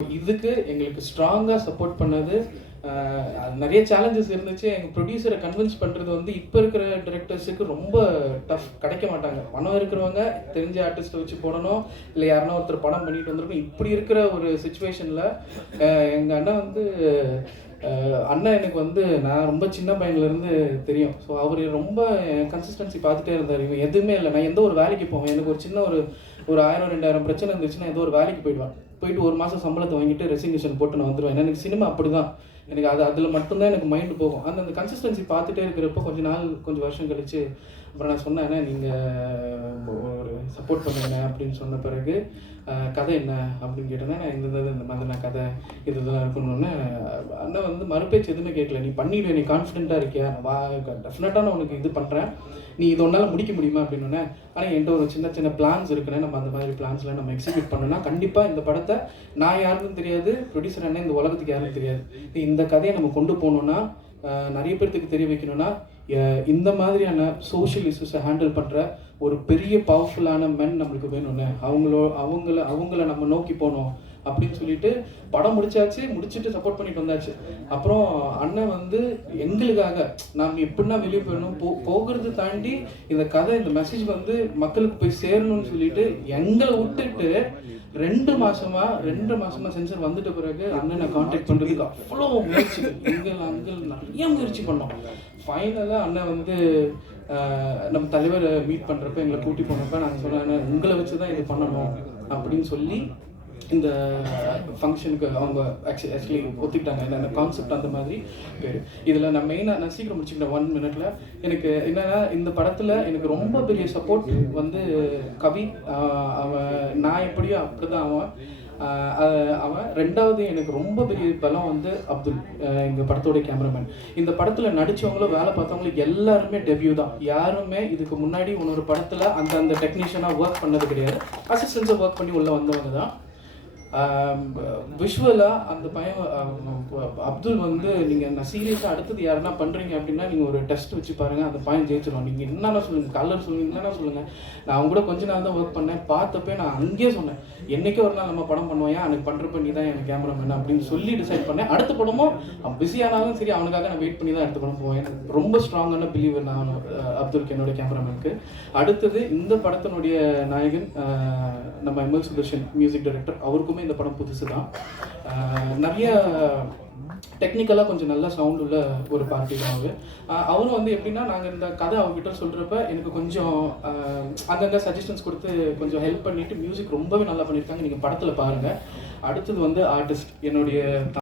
இதுக்கு எங்களுக்கு ஸ்ட்ராங்காக சப்போர்ட் பண்ணது நிறைய சேலஞ்சஸ் இருந்துச்சு. எங்கள் ப்ரொடியூசரை கன்வின்ஸ் பண்ணுறது வந்து இப்போ இருக்கிற டிரெக்டர்ஸுக்கு ரொம்ப டஃப், கிடைக்க மாட்டாங்க. பணம் இருக்கிறவங்க தெரிஞ்ச ஆர்டிஸ்ட்டை வச்சு போடணும், இல்லை யாருன்னா ஒருத்தர் படம் பண்ணிட்டு வந்துருக்கணும். இப்படி இருக்கிற ஒரு சுச்சுவேஷனில் எங்கள் அண்ணன் வந்து அண்ணன் எனக்கு வந்து நான் ரொம்ப சின்ன பையன்லேருந்து தெரியும். ஸோ அவர் ரொம்ப கன்சிஸ்டன்சி பார்த்துட்டே இருந்தார். இவன் எதுவுமே இல்லை, நான் எந்த ஒரு வேலைக்கு போவேன், எனக்கு ஒரு சின்ன ஒரு 1000-2000 பிரச்சனை இருந்துச்சுன்னா ஏதோ ஒரு வேலைக்கு போயிட்டு ஒரு மாதம் சம்பளத்தை வாங்கிட்டு ரெசிக்னேஷன் போட்டு நான் வந்துடுவேன். எனக்கு சினிமா அப்படி தான், எனக்கு அதில் மட்டும்தான் எனக்கு மைண்டு போகும். அந்த கன்சிஸ்டன்சி பார்த்துட்டே இருக்கிறப்போ கொஞ்சம் வருஷம் கழிச்சு அப்புறம் நான் சொன்னேன், நீங்கள் ஒரு சப்போர்ட் பண்ணுங்க அப்படின்னு சொன்ன பிறகு கதை என்ன அப்படின்னு கேட்டேன்னா, நான் இந்த மாதிரி நான் கதை இதெல்லாம் இருக்கணும்னு அண்ணன் வந்து மறுபேச்சு எதுவுமே கேட்கல. நீ பண்ணிவிடு, நீ கான்ஃபிடென்ட்டாக இருக்கியா, டெஃபினட்டாக நான் உனக்கு இது பண்ணுறேன், நீ இது ஒன்றால் முடிக்க முடியுமா அப்படின்னு. ஆனால் என்கிட்ட ஒரு சின்ன பிளான்ஸ் இருக்குன்னு, நம்ம அந்த மாதிரி பிளான்ஸ்லாம் நம்ம எக்ஸிக்யூட் பண்ணோன்னா கண்டிப்பாக இந்த படத்தை நான் யாருன்னு தெரியாது, ப்ரொடியூசர் என்ன இந்த உலகத்துக்கு யாருன்னு தெரியாது, இந்த கதையை நம்ம கொண்டு போகணுன்னா நிறைய பேர்த்துக்கு தெரிய வைக்கணும்னா இந்த மாதிரியான சோஷியல் இஷ்யூஸை ஹேண்டில் பண்ணுற ஒரு பெரிய பவர்ஃபுல்லான மென் நம்மளுக்கு வேணும்னு, அவங்கள நம்ம நோக்கி போகணும் அப்படின்னு சொல்லிட்டு படம் முடிச்சுட்டு சப்போர்ட் பண்ணிட்டு வந்தாச்சு. அப்புறம் அண்ணன் வந்து எங்களுக்காக நாம் எப்படின்னா வெளியே போயிடணும், போகிறது தாண்டி இந்த கதை, இந்த மெசேஜ் வந்து மக்களுக்கு போய் சேரணும்னு சொல்லிட்டு எங்களை விட்டுட்டு 2 மாசமா சென்சர் வந்துட்ட பிறகு அண்ணனை கான்டாக்ட் பண்ணுறதுக்கு அவ்வளோ முயற்சி, அங்கே நிறைய முயற்சி பண்ணோம். ஃபைனலாக அண்ணன் வந்து நம்ம தலைவரை மீட் பண்ணுறப்ப எங்களை கூட்டி போனப்ப நாங்கள் சொன்னேன், உங்களை வச்சு தான் இது பண்ணணும் அப்படின்னு சொல்லி இந்த ஃபங்க்ஷனுக்கு அவங்க ஆக்சுவலி ஒத்துக்கிட்டாங்க. என்ன கான்செப்ட் அந்த மாதிரி பேர். இதில் நான் சீக்கிரம் முடிச்சுக்கிட்டேன் 1 மினிட்ல. எனக்கு என்னன்னா, இந்த படத்தில் எனக்கு ரொம்ப பெரிய சப்போர்ட் வந்து கவி. நான் எப்படியோ அப்படி தான் அவன். ரெண்டாவது எனக்கு ரொம்ப பெரிய பலம் வந்து அப்துல், எங்கள் படத்தோடைய கேமராமேன். இந்த படத்தில் நடித்தவங்களும் வேலை பார்த்தவங்களுக்கு எல்லாருமே டெபியூ தான். யாருமே இதுக்கு முன்னாடி இன்னொரு படத்தில் அந்த டெக்னீஷியனாக ஒர்க் பண்ணது கிடையாது. அசிஸ்டன்ஸை ஒர்க் பண்ணி உள்ளே வந்தவங்க தான். விஷுவலாக அந்த பையன் அப்துல் வந்து நீங்கள் நான் சீரியஸாக அடுத்தது யாருன்னா பண்ணுறீங்க அப்படின்னா நீங்கள் ஒரு டெஸ்ட் வச்சு பாருங்கள், அந்த பையன் ஜெயிச்சிடும். நீங்கள் என்னென்ன சொல்லுங்கள், கலர் சொல்லுங்கள், என்னென்ன சொல்லுங்கள். நான் அவங்க கூட கொஞ்ச நாள் தான் ஒர்க் பண்ணேன். பார்த்தப்பே நான் அங்கேயே சொன்னேன், என்றைக்கே ஒரு நாள் நம்ம படம் பண்ணுவோம், எனக்கு பண்ணுறப்ப நீ தான் எனக்கு கேமராமேன் அப்படின்னு சொல்லி டிசைட் பண்ணேன். அடுத்த படமும் பிஸியானாலும் சரி அவனுக்காக நான் வெயிட் பண்ணி தான் அடுத்த படம் போவேன். ரொம்ப ஸ்ட்ராங்கான பிலீவர் நான் அப்துல்க்கு, என்னோட கேமராமேனுக்கு. அடுத்தது இந்த படத்தினுடைய நாயகன் நம்ம எம்எல் சுதர்ஷன், மியூசிக் டைரக்டர். அவருக்கும் இந்த படம் புதுசு தான். நிறைய டெக்னிக்கலாக கொஞ்சம் நல்ல சவுண்ட் உள்ள ஒரு பார்ட்டி தான் அவர். அவரும் வந்து எப்படின்னா, நாங்கள் இந்த கதை அவங்ககிட்ட சொல்கிறப்ப எனக்கு கொஞ்சம் அங்கங்கே சஜஷன்ஸ் கொடுத்து கொஞ்சம் ஹெல்ப் பண்ணிவிட்டு மியூசிக் ரொம்பவே நல்லா பண்ணியிருக்காங்க. நீங்கள் படத்தில் பாருங்கள். அடுத்தது வந்து ஆர்டிஸ்ட், என்னுடைய